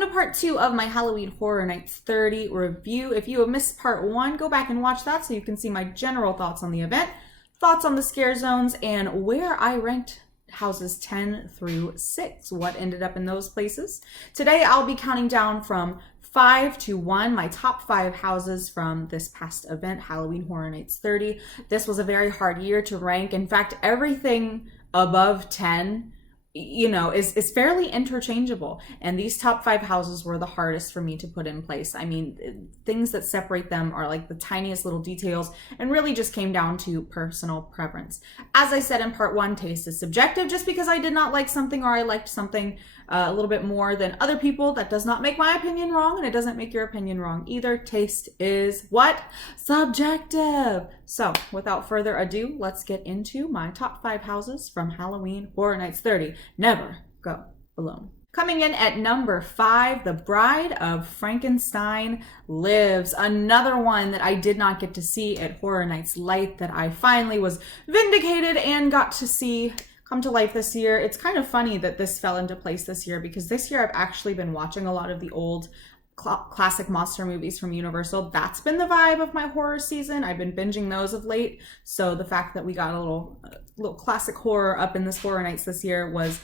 Welcome to part 2 of my Halloween Horror Nights 30 review. If you have missed part 1, go back and watch that so you can see my general thoughts on the event, thoughts on the scare zones, and where I ranked houses 10 through 6, what ended up in those places. Today I'll be counting down from 5 to 1, my top 5 houses from this past event, Halloween Horror Nights 30. This was a very hard year to rank. In fact, everything above 10 is fairly interchangeable. And these top 5 houses were the hardest for me to put in place. I mean, things that separate them are like the tiniest little details and really just came down to personal preference. As I said in part 1, taste is subjective. Just because I did not like something or I liked something a little bit more than other people, that does not make my opinion wrong, and it doesn't make your opinion wrong either. Taste is what? Subjective. So without further ado, let's get into my top 5 houses from Halloween Horror Nights 30. Never go alone. Coming in at number 5, The Bride of Frankenstein Lives. Another one that I did not get to see at Horror Nights Light that I finally was vindicated and got to see come to life this year. It's kind of funny that this fell into place this year because this year I've actually been watching a lot of the old classic monster movies from Universal. That's been the vibe of my horror season. I've been binging those of late. So the fact that we got a little classic horror up in this Horror Nights this year was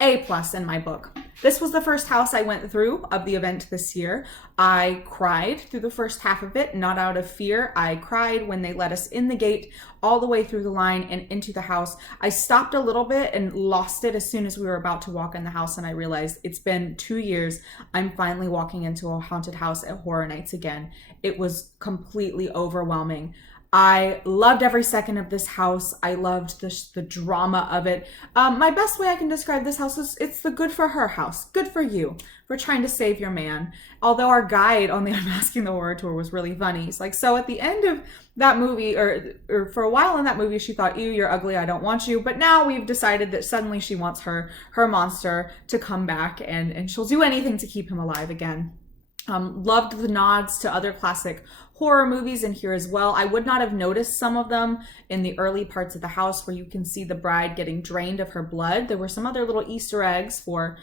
A+ in my book. This was the first house I went through of the event this year. I cried through the first half of it, not out of fear. I cried when they let us in the gate, all the way through the line and into the house. I stopped a little bit and lost it as soon as we were about to walk in the house, and I realized it's been 2 years. I'm finally walking into a haunted house at Horror Nights again. It was completely overwhelming. I loved every second of this house. I loved the drama of it. My best way I can describe this house is it's the good for her house. Good for you for trying to save your man. Although our guide on the Unmasking the Horror Tour was really funny. He's like, so at the end of that movie, or for a while in that movie, she thought, ew, you're ugly, I don't want you. But now we've decided that suddenly she wants her monster to come back and she'll do anything to keep him alive again. Loved the nods to other classic horror movies in here as well. I would not have noticed some of them in the early parts of the house where you can see the bride getting drained of her blood. There were some other little Easter eggs for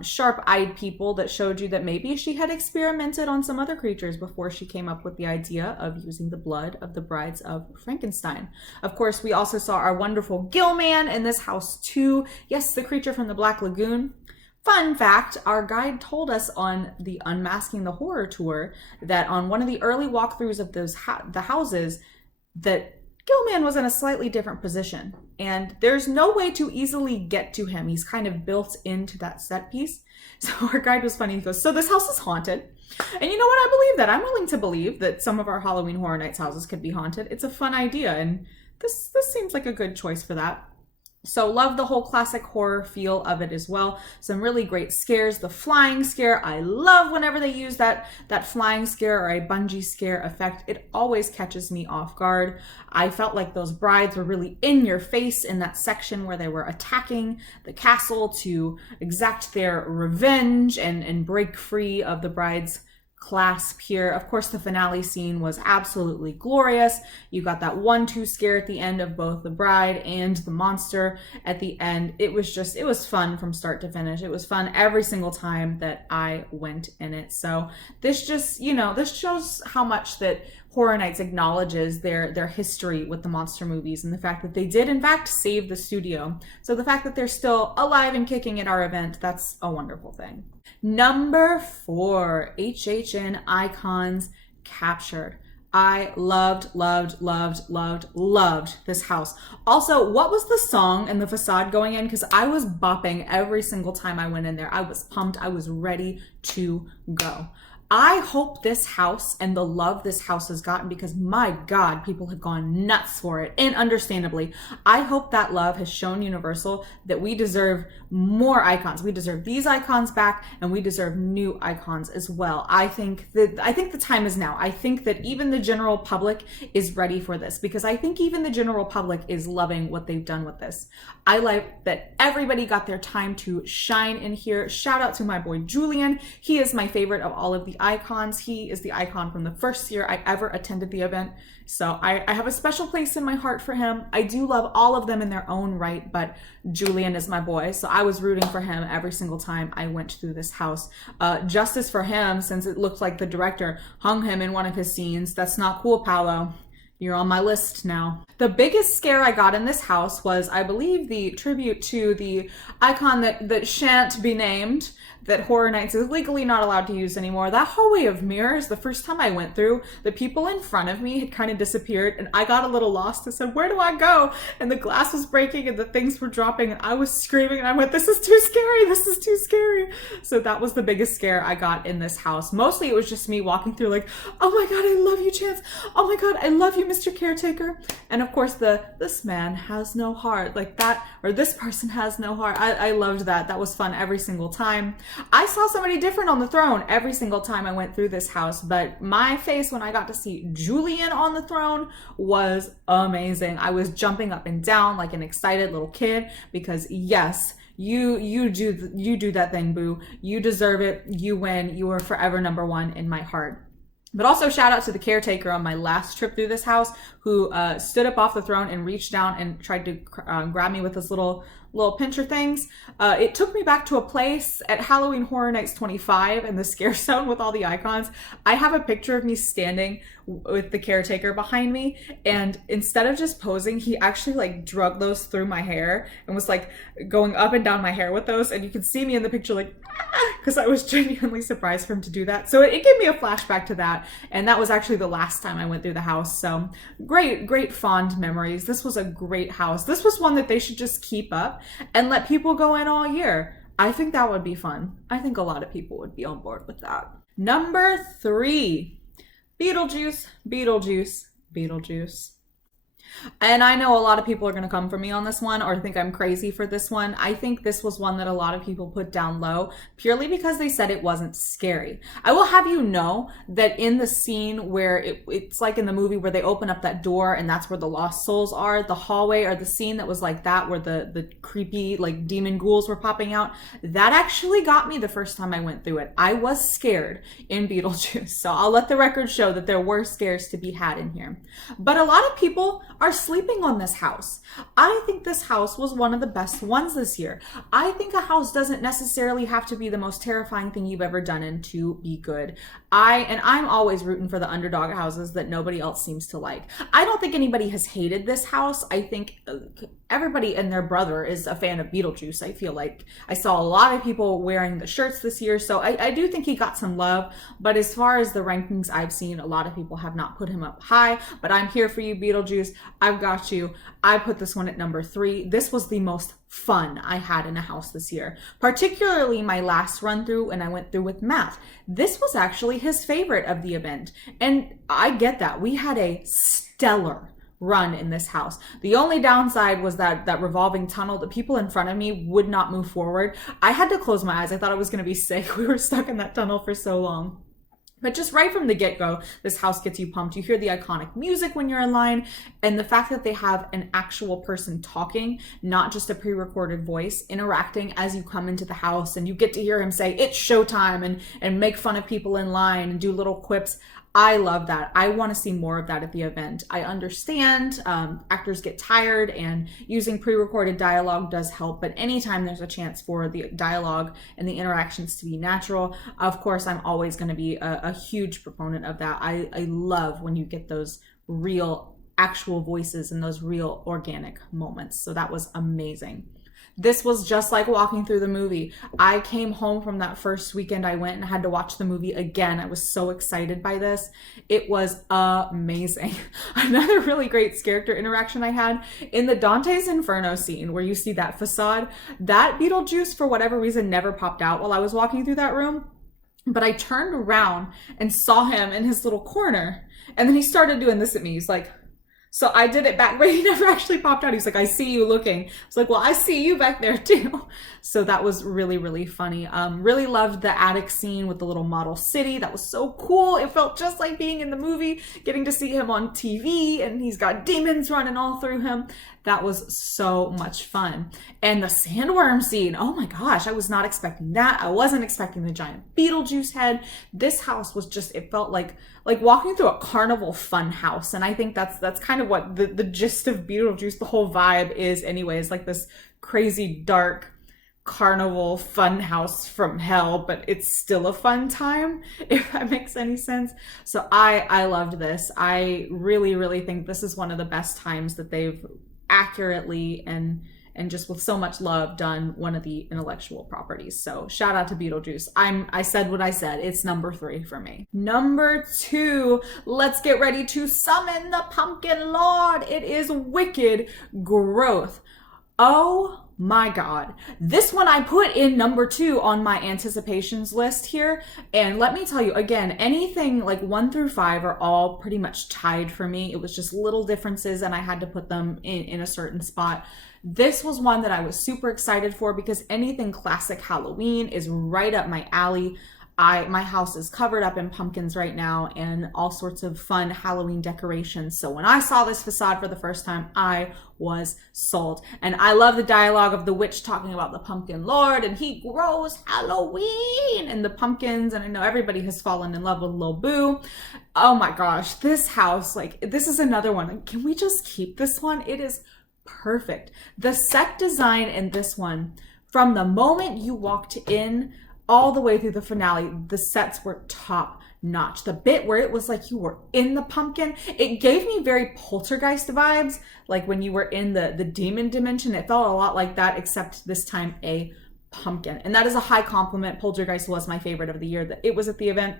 sharp-eyed people that showed you that maybe she had experimented on some other creatures before she came up with the idea of using the blood of the brides of Frankenstein. Of course, we also saw our wonderful Gill Man in this house too. Yes, the creature from the Black Lagoon. Fun fact, our guide told us on the Unmasking the Horror Tour that on one of the early walkthroughs of the houses that Gillman was in a slightly different position. And there's no way to easily get to him. He's kind of built into that set piece. So our guide was funny. He goes, so this house is haunted. And you know what? I believe that. I'm willing to believe that some of our Halloween Horror Nights houses could be haunted. It's a fun idea. And this seems like a good choice for that. So love the whole classic horror feel of it as well. Some really great scares. The flying scare, I love whenever they use that flying scare or a bungee scare effect. It always catches me off guard. I felt like those brides were really in your face in that section where they were attacking the castle to exact their revenge and break free of the bride's clasp here. Of course, the finale scene was absolutely glorious. You got that 1-2 scare at the end of both the bride and the monster at the end. It was fun from start to finish. It was fun every single time that I went in it. So this just, this shows how much that Horror Nights acknowledges their history with the monster movies and the fact that they did in fact save the studio. So the fact that they're still alive and kicking at our event, that's a wonderful thing. Number 4, HHN Icons Captured. I loved this house. Also, what was the song and the facade going in? Because I was bopping every single time I went in there. I was pumped. I was ready to go. I hope this house and the love this house has gotten, because my God, people have gone nuts for it, and understandably. I hope that love has shown Universal that we deserve more icons. We deserve these icons back, and we deserve new icons as well. I think the time is now. I think that even the general public is ready for this, because I think even the general public is loving what they've done with this. I like that everybody got their time to shine in here. Shout out to my boy Julian. He is my favorite of all of the icons. He is the icon from the first year I ever attended the event. So I have a special place in my heart for him. I do love all of them in their own right, but Julian is my boy. So I was rooting for him every single time I went through this house. Justice for him, since it looked like the director hung him in one of his scenes. That's not cool, Paolo. You're on my list now. The biggest scare I got in this house was, I believe, the tribute to the icon that shan't be named, that Horror Nights is legally not allowed to use anymore. That hallway of mirrors, the first time I went through, the people in front of me had kind of disappeared, and I got a little lost. I said, where do I go? And the glass was breaking and the things were dropping, and I was screaming, and I went, this is too scary, this is too scary. So that was the biggest scare I got in this house. Mostly it was just me walking through like, oh my God, I love you, Chance. Oh my God, I love you, Mr. Caretaker. And of course this man has no heart, like that, or this person has no heart. I loved that. That was fun every single time. I saw somebody different on the throne every single time I went through this house, but my face when I got to see Julian on the throne was amazing. I was jumping up and down like an excited little kid because yes, you do that thing, boo. You deserve it. You win. You are forever #1 in my heart. But also shout out to the caretaker on my last trip through this house who stood up off the throne and reached down and tried to grab me with his little pincher things. It took me back to a place at Halloween Horror Nights 25 in the scare zone with all the icons. I have a picture of me standing with the caretaker behind me, and instead of just posing, he actually like drug those through my hair and was like going up and down my hair with those, and you can see me in the picture like, because I was genuinely surprised for him to do that. So it gave me a flashback to that, and that was actually the last time I went through the house. So great fond memories. This was a great house. This was one that they should just keep up and let people go in all year. I think that would be fun. I think a lot of people would be on board with that. Number 3, Beetlejuice, Beetlejuice, Beetlejuice. And I know a lot of people are going to come for me on this one or think I'm crazy for this one. I think this was one that a lot of people put down low purely because they said it wasn't scary. I will have you know that in the scene where it's like in the movie where they open up that door and that's where the lost souls are, the hallway or the scene that was like that where the creepy like demon ghouls were popping out, that actually got me the first time I went through it. I was scared in Beetlejuice. So I'll let the record show that there were scares to be had in here. But a lot of people are sleeping on this house. I think this house was one of the best ones this year. I think a house doesn't necessarily have to be the most terrifying thing you've ever done in to be good. I'm always rooting for the underdog houses that nobody else seems to like. I don't think anybody has hated this house. I think everybody and their brother is a fan of Beetlejuice. I feel like I saw a lot of people wearing the shirts this year, so I do think he got some love. But as far as the rankings I've seen, a lot of people have not put him up high, but I'm here for you, Beetlejuice. I've got you. I put this one at number 3. This was the most fun I had in a house this year, particularly my last run through, and I went through with Matt. This was actually his favorite of the event, and I get that. We had a stellar run in this house. The only downside was that revolving tunnel. The people in front of me would not move forward. I had to close my eyes. I thought I was going to be sick. We were stuck in that tunnel for so long. But just right from the get-go, this house gets you pumped. You hear the iconic music when you're in line, and the fact that they have an actual person talking, not just a pre-recorded voice, interacting as you come into the house, and you get to hear him say, it's showtime, and make fun of people in line and do little quips. I love that. I want to see more of that at the event. I understand actors get tired and using pre-recorded dialogue does help, but anytime there's a chance for the dialogue and the interactions to be natural, of course, I'm always going to be a huge proponent of that. I love when you get those real, actual voices and those real organic moments. So that was amazing. This was just like walking through the movie. I came home from that first weekend I went and had to watch the movie again. I was so excited by this. It was amazing. Another really great character interaction I had in the Dante's Inferno scene where you see that facade, that Beetlejuice for whatever reason never popped out while I was walking through that room. But I turned around and saw him in his little corner, and then he started doing this at me. He's like, So I did it back, but he never actually popped out. He's like, I see you looking. I was like, well, I see you back there too. So that was really, really funny. Really loved the attic scene with the little model city. That was so cool. It felt just like being in the movie, getting to see him on TV, and he's got demons running all through him. That was so much fun. And the sandworm scene, oh my gosh, I was not expecting that. I wasn't expecting the giant Beetlejuice head. This house was just, it felt like walking through a carnival fun house. And I think that's kind of what the gist of Beetlejuice, the whole vibe is anyways, like this crazy dark carnival fun house from hell, but it's still a fun time, if that makes any sense. So I loved this. I really, really think this is one of the best times that they've accurately and just with so much love done one of the intellectual properties. So shout out to Beetlejuice. I said what I said. It's number 3 for me. Number 2, let's get ready to summon the Pumpkin Lord. It is Wicked Growth. Oh my God. This one I put in number 2 on my anticipations list here. And let me tell you, again, anything like 1 through 5 are all pretty much tied for me. It was just little differences and I had to put them in a certain spot. This was one that I was super excited for because anything classic Halloween is right up my alley. My house is covered up in pumpkins right now and all sorts of fun Halloween decorations. So when I saw this facade for the first time, I was sold. And I love the dialogue of the witch talking about the Pumpkin Lord and he grows Halloween and the pumpkins. And I know everybody has fallen in love with Lil Boo. Oh my gosh, this house, like this is another one. Can we just keep this one? It is perfect. The set design in this one, from the moment you walked in all the way through the finale, the sets were top notch. The bit where it was like you were in the pumpkin, it gave me very Poltergeist vibes. Like when you were in the demon dimension, it felt a lot like that, except this time a pumpkin. And that is a high compliment. Poltergeist was my favorite of the year that it was at the event.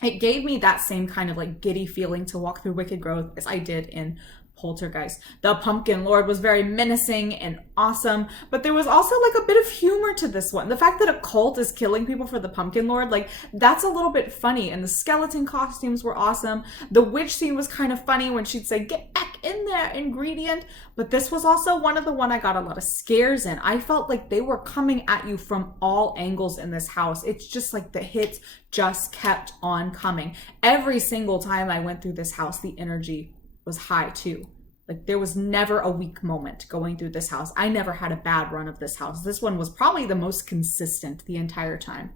It gave me that same kind of like giddy feeling to walk through Wicked Growth as I did in Poltergeist. The Pumpkin Lord was very menacing and awesome, but there was also like a bit of humor to this one. The fact that a cult is killing people for the Pumpkin Lord, like that's a little bit funny. And the skeleton costumes were awesome. The witch scene was kind of funny when she'd say, "Get back in there, ingredient." But this was also one I got a lot of scares in. I felt like they were coming at you from all angles in this house. It's just like the hits just kept on coming. Every single time I went through this house, the energy was high too. Like there was never a weak moment going through this house. I never had a bad run of this house. This one was probably the most consistent the entire time.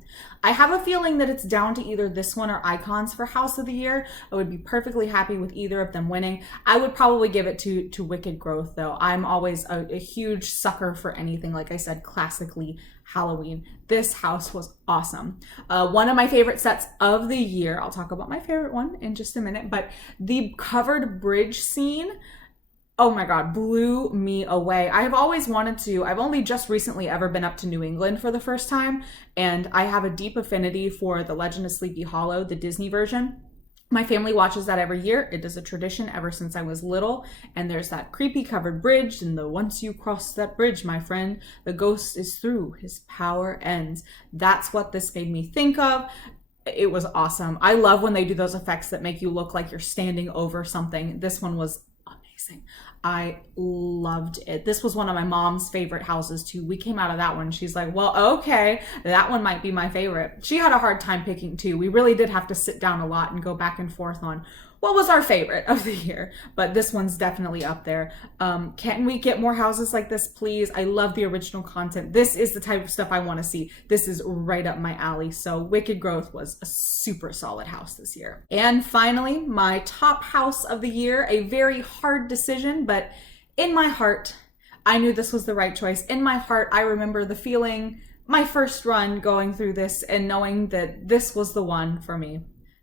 I have a feeling that it's down to either this one or Icons for House of the Year. I would be perfectly happy with either of them winning. I would probably give it to Wicked Growth though. I'm always a huge sucker for anything, like I said, classically Halloween. This house was awesome. One of my favorite sets of the year, I'll talk about my favorite one in just a minute, but the covered bridge scene, oh my God, blew me away. I've always wanted to. I've only just recently ever been up to New England for the first time, and I have a deep affinity for The Legend of Sleepy Hollow, the Disney version. My family watches that every year. It is a tradition ever since I was little. And there's that creepy covered bridge. And once you cross that bridge, my friend, the ghost is through. His power ends. That's what this made me think of. It was awesome. I love when they do those effects that make you look like you're standing over something. This one was amazing. I loved it. This was one of my mom's favorite houses too. We came out of that one. She's like, well, okay, that one might be my favorite. She had a hard time picking too. We really did have to sit down a lot and go back and forth on what was our favorite of the year. But this one's definitely up there. Can we get more houses like this, please? I love the original content. This is the type of stuff I want to see. This is right up my alley. So Wicked Growth was a super solid house this year. And finally, my top house of the year, a very hard decision, but in my heart, I knew this was the right choice. In my heart, I remember the feeling, my first run going through this and knowing that this was the one for me.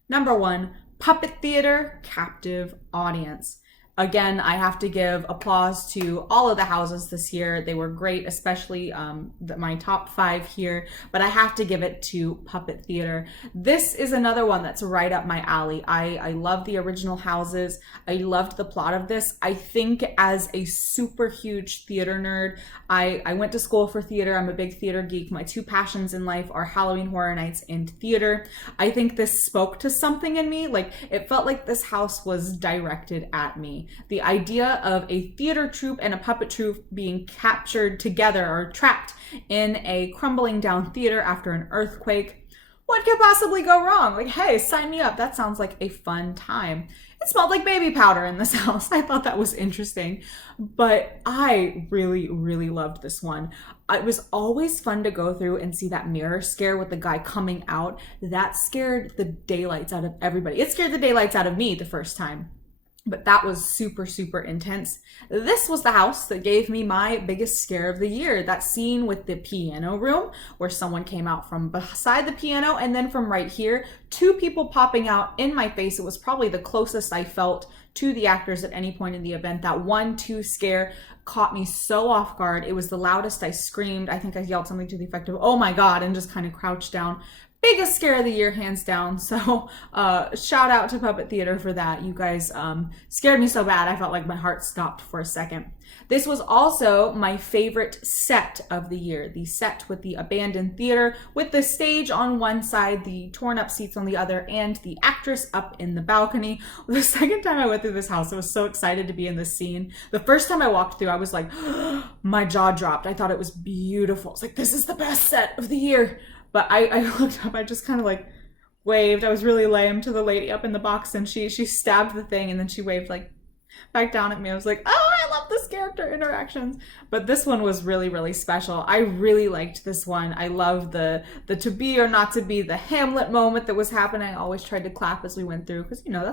Number 1, Puppet Theater Captive Audience. Again, I have to give applause to all of the houses this year. They were great, especially my top 5 here, but I have to give it to Puppet Theater. This is another one that's right up my alley. I love the original houses. I loved the plot of this. I think as a super huge theater nerd, I went to school for theater. I'm a big theater geek. My 2 passions in life are Halloween Horror Nights and theater. I think this spoke to something in me. Like it felt like this house was directed at me. me. The idea of a theater troupe and a puppet troupe being captured together or trapped in a crumbling down theater after an earthquake. What could possibly go wrong? Like, hey, sign me up. That sounds like a fun time. It smelled like baby powder in this house. I thought that was interesting. But I really, really loved this one. It was always fun to go through and see that mirror scare with the guy coming out. That scared the daylights out of everybody. It scared the daylights out of me the first time. But that was super, super intense. This was the house that gave me my biggest scare of the year. That scene with the piano room where someone came out from beside the piano and then from right here, two people popping out in my face. It was probably the closest I felt to the actors at any point in the event. That 1-2 scare caught me so off guard. It was the loudest I screamed. I think I yelled something to the effect of, "Oh my God," and just kind of crouched down. Biggest scare of the year, hands down. So shout out to Puppet Theater for that. You guys scared me so bad I felt like my heart stopped for a second. This was also my favorite set of the year. The set with the abandoned theater, with the stage on one side, the torn up seats on the other, and the actress up in the balcony. The second time I went through this house, I was so excited to be in this scene. The first time I walked through, I was like, my jaw dropped. I thought it was beautiful. It's like, this is the best set of the year. But I looked up, I just kind of like waved. I was really lame to the lady up in the box, and she stabbed the thing and then she waved like back down at me. I was like, oh, I love this character interactions. But this one was really, really special. I really liked this one. I love the to be or not to be, the Hamlet moment that was happening. I always tried to clap as we went through because, you know,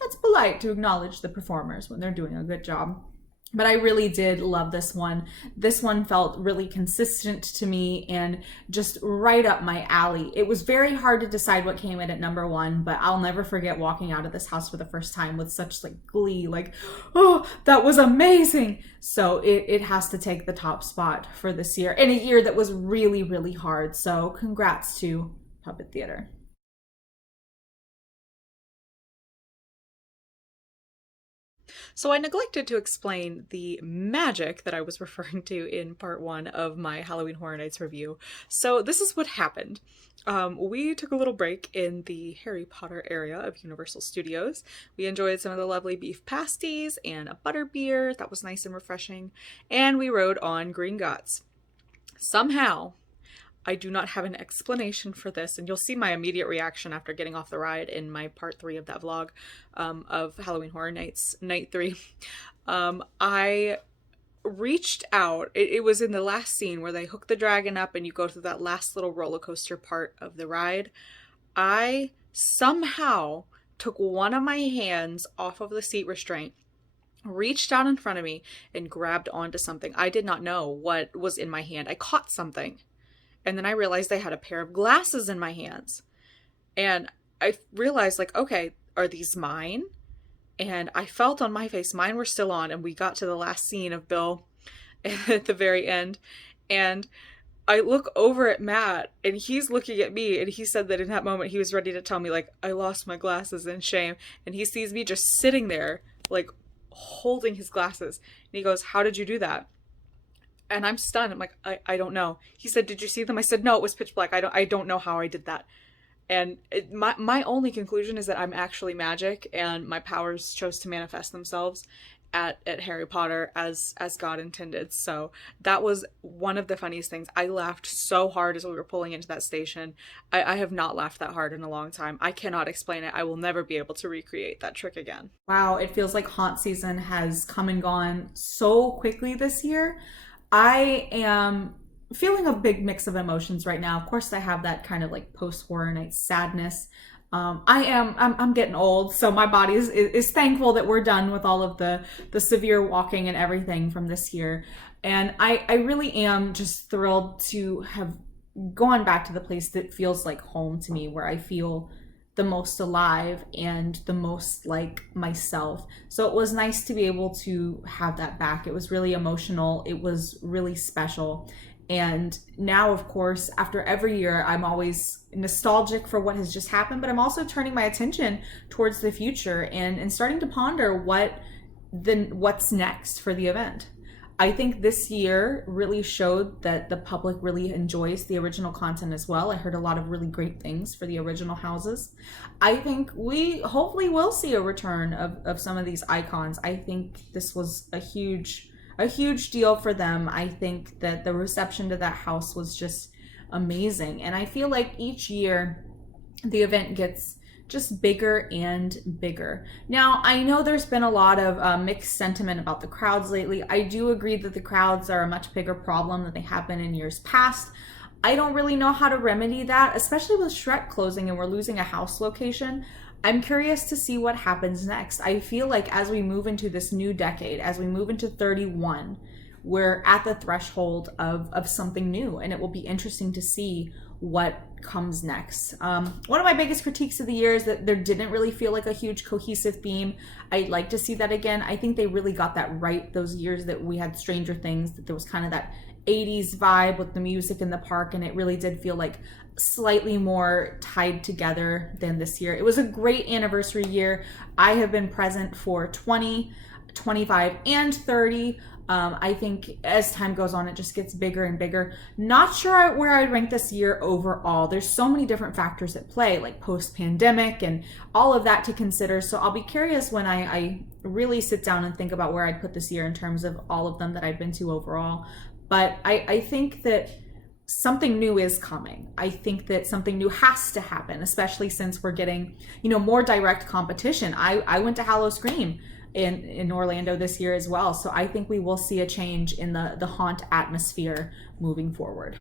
that's polite to acknowledge the performers when they're doing a good job. But I really did love this one. This one felt really consistent to me and just right up my alley. It was very hard to decide what came in at number one, but I'll never forget walking out of this house for the first time with such like glee, like, oh, that was amazing. So it has to take the top spot for this year, in a year that was really, really hard. So congrats to Puppet Theater. So I neglected to explain the magic that I was referring to in part one of my Halloween Horror Nights review. So this is what happened. We took a little break in the Harry Potter area of Universal Studios. We enjoyed some of the lovely beef pasties and a butterbeer. That was nice and refreshing. And we rode on Gringotts. Somehow, I do not have an explanation for this, and you'll see my immediate reaction after getting off the ride in my part 3 of that vlog of Halloween Horror Nights, night 3. I reached out. It was in the last scene where they hook the dragon up and you go through that last little roller coaster part of the ride. I somehow took one of my hands off of the seat restraint, reached out in front of me, and grabbed onto something. I did not know what was in my hand. I caught something. And then I realized I had a pair of glasses in my hands. And I realized, like, okay, are these mine? And I felt on my face, mine were still on. And we got to the last scene of Bill at the very end. And I look over at Matt, and he's looking at me. And he said that in that moment, he was ready to tell me, like, I lost my glasses in shame. And he sees me just sitting there, like, holding his glasses. And he goes, how did you do that? And I'm stunned. I'm like, I don't know. He said, did you see them? I said, no, it was pitch black. I don't know how I did that. And my only conclusion is that I'm actually magic, and my powers chose to manifest themselves at Harry Potter as God intended. So that was one of the funniest things. I laughed so hard as we were pulling into that station. I have not laughed that hard in a long time. I cannot explain it. I will never be able to recreate that trick again. Wow, it feels like haunt season has come and gone so quickly this year. I am feeling a big mix of emotions right now. Of course, I have that kind of like post-Horror Nights sadness. I'm getting old, so my body is thankful that we're done with all of the severe walking and everything from this year. And I really am just thrilled to have gone back to the place that feels like home to me, where I feel the most alive and the most like myself. So it was nice to be able to have that back. It was really emotional. It was really special. And now, of course, after every year, I'm always nostalgic for what has just happened, but I'm also turning my attention towards the future and starting to ponder what's next for the event. I think this year really showed that the public really enjoys the original content as well. I heard a lot of really great things for the original houses. I think we hopefully will see a return of some of these icons. I think this was a huge deal for them. I think that the reception to that house was just amazing. And I feel like each year the event gets just bigger and bigger. Now, I know there's been a lot of mixed sentiment about the crowds lately. I do agree that the crowds are a much bigger problem than they have been in years past. I don't really know how to remedy that, especially with Shrek closing and we're losing a house location. I'm curious to see what happens next. I feel like as we move into this new decade, as we move into 31, we're at the threshold of something new, and it will be interesting to see what comes next. One of my biggest critiques of the year is that there didn't really feel like a huge cohesive theme. I'd like to see that again. I think they really got that right those years that we had Stranger Things, that there was kind of that 80s vibe with the music in the park, and it really did feel like slightly more tied together than this year. It was a great anniversary year. I have been present for 20, 25, and 30. I think as time goes on, it just gets bigger and bigger. Not sure where I'd rank this year overall. There's so many different factors at play, like post-pandemic and all of that to consider. So I'll be curious when I really sit down and think about where I'd put this year in terms of all of them that I've been to overall. But I think that something new is coming. I think that something new has to happen, especially since we're getting, more direct competition. I went to Howl-O-Scream in Orlando this year as well. So I think we will see a change in the haunt atmosphere moving forward.